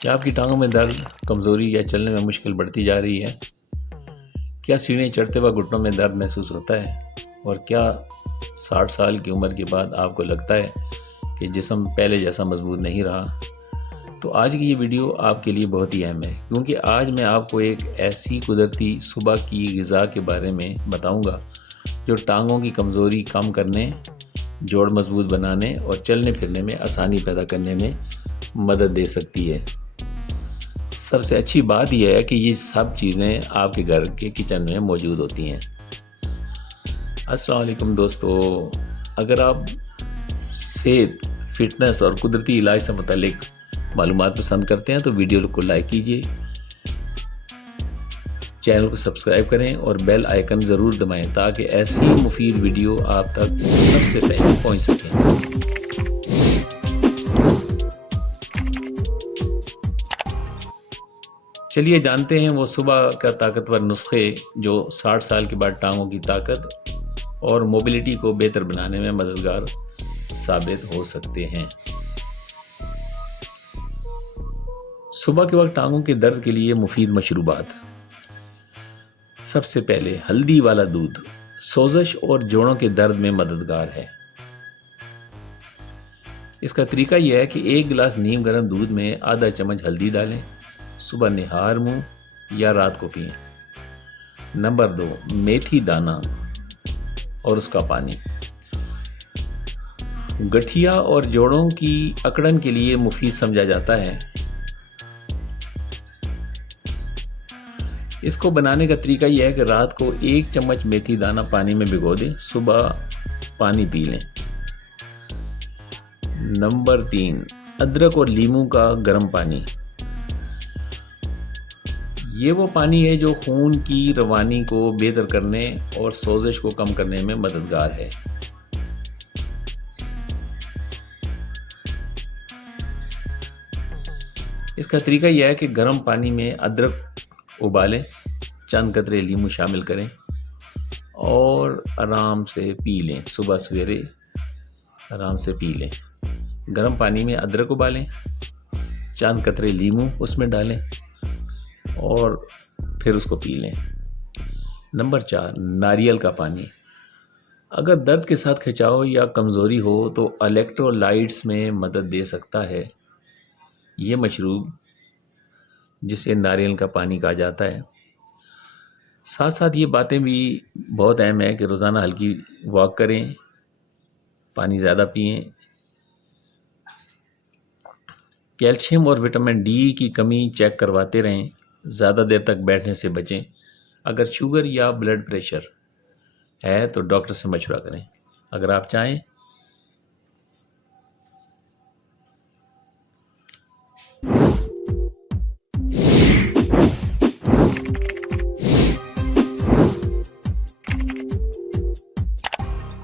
क्या आपकी टांगों में दर्द, कमज़ोरी या चलने में मुश्किल बढ़ती जा रही है? क्या सीढ़ियाँ चढ़ते वक्त घुटनों में दर्द महसूस होता है? और क्या 60 साल की उम्र के बाद आपको लगता है कि जिस्म पहले जैसा मजबूत नहीं रहा? तो आज की ये वीडियो आपके लिए बहुत ही अहम है, क्योंकि आज मैं आपको एक ऐसी कुदरती सुबह की ग़िज़ा के बारे में बताऊंगा जो टांगों की कमज़ोरी कम करने, जोड़ मजबूत बनाने और चलने फिरने में आसानी पैदा करने में मदद दे सकती है। सबसे अच्छी बात यह है कि ये सब चीज़ें आपके घर के किचन में मौजूद होती हैं। अस्सलाम वालेकुम दोस्तों, अगर आप सेहत, फिटनेस और कुदरती इलाज से मुतालिक मालूमात पसंद करते हैं तो वीडियो को लाइक कीजिए, चैनल को सब्सक्राइब करें और बेल आइकन ज़रूर दबाएं ताकि ऐसी मुफीद वीडियो आप तक सबसे पहले पहुंच सकें। चलिए जानते हैं वो सुबह का ताकतवर नुस्खे जो 60 साल के बाद टांगों की ताकत और मोबिलिटी को बेहतर बनाने में मददगार साबित हो सकते हैं। सुबह के वक्त टांगों के दर्द के लिए मुफीद मशरूबात। सबसे पहले हल्दी वाला दूध सोजश और जोड़ों के दर्द में मददगार है। इसका तरीका यह है कि 1 गिलास नीम गर्म दूध में आधा चम्मच हल्दी डालें, सुबह निहार मुंह या रात को पिएं। नंबर 2, मेथी दाना और उसका पानी गठिया और जोड़ों की अकड़न के लिए मुफीद समझा जाता है। इसको बनाने का तरीका यह है कि रात को 1 चम्मच मेथी दाना पानी में भिगो दें, सुबह पानी पी लें। नंबर 3, अदरक और लीमू का गर्म पानी। ये वो पानी है जो खून की रवानी को बेहतर करने और सोजिश को कम करने में मददगार है। इसका तरीका यह है कि गर्म पानी में अदरक उबालें, चंद कतरे लीमू शामिल करें और आराम से पी लें। सुबह सवेरे आराम से पी लें। गर्म पानी में अदरक उबालें, चंद कतरे लीमू उसमें डालें और फिर उसको पी लें। नंबर 4, नारियल का पानी। अगर दर्द के साथ खिंचाव या कमज़ोरी हो तो इलेक्ट्रोलाइट्स में मदद दे सकता है। ये मशरूब, जिसे नारियल का पानी कहा जाता है। साथ साथ ये बातें भी बहुत अहम है कि रोज़ाना हल्की वॉक करें, पानी ज़्यादा पिएं, कैल्शियम और विटामिन डी की कमी चेक करवाते रहें, ज़्यादा देर तक बैठने से बचें। अगर शुगर या ब्लड प्रेशर है तो डॉक्टर से मशवरा करें। अगर आप चाहें